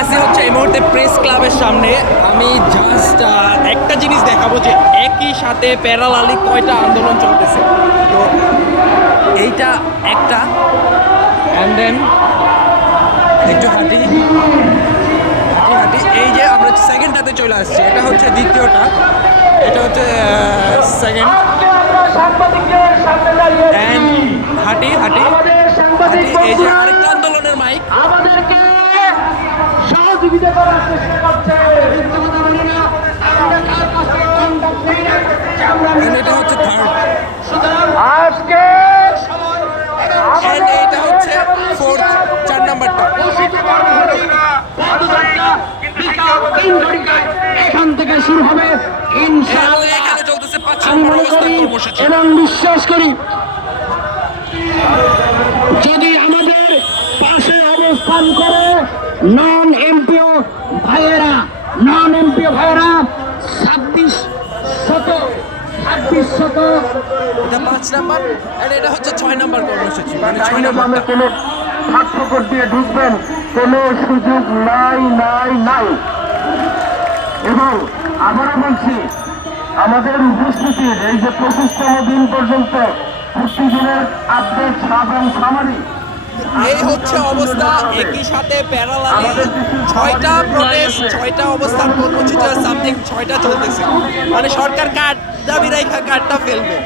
আছি হচ্ছে এই মুহূর্তে প্রেস ক্লাবের সামনে। আমি জাস্ট একটা জিনিস দেখাবো যে একই সাথে প্যারালালি কয়টা আন্দোলন চলতেছে। তো এইটা একটা, অ্যান্ড দেন একটু হাঁটি হাঁটি, এই যে আমরা সেকেন্ডটাতে চলে আসছি, এটা হচ্ছে দ্বিতীয়টা, এটা হচ্ছে সেকেন্ড, অ্যান্ড হাঁটি হাঁটি হাঁটি, এই যে আরেকটা আন্দোলনের মাইক। আমাদেরকে সহযোগিতা করার চেষ্টা করছে। এটা হচ্ছে থার্ড, আজকে এন্ড এটা হচ্ছে ফোর্থ, 4 নাম্বারটা। এখান থেকে শুরু হবে এবং এখানে চলতেছে 5 নম্বর অবস্থান কর্মসূচি। এবং বিশ্বাস করি যদি আমাদের পাশে অবস্থান করে নন এমপিও ভাইয়েরা 2600 এটা 5 নাম্বার, এন্ড এটা হচ্ছে 6 নাম্বার কর্মসূচি, মানে 6 নাম্বারটা। কোনো ফাঁকফোকর দিয়ে ঢুকবেন কোনো সুযোগ নাই। এবং আবারও বলছি, আমাদের উপস্থিতির এই যে 25তম দিন পর্যন্ত প্রতিদিনের আপডেট এবং সামারি এই হচ্ছে অবস্থা, একই সাথে প্যারালালি 6টা প্রটেস্ট, 6টা অবস্থান কর্মসূচি আর সামথিং 6টা চলতেছে। মানে সরকার কার্ড দাবি রেখা কার্ডটা ফেলবে।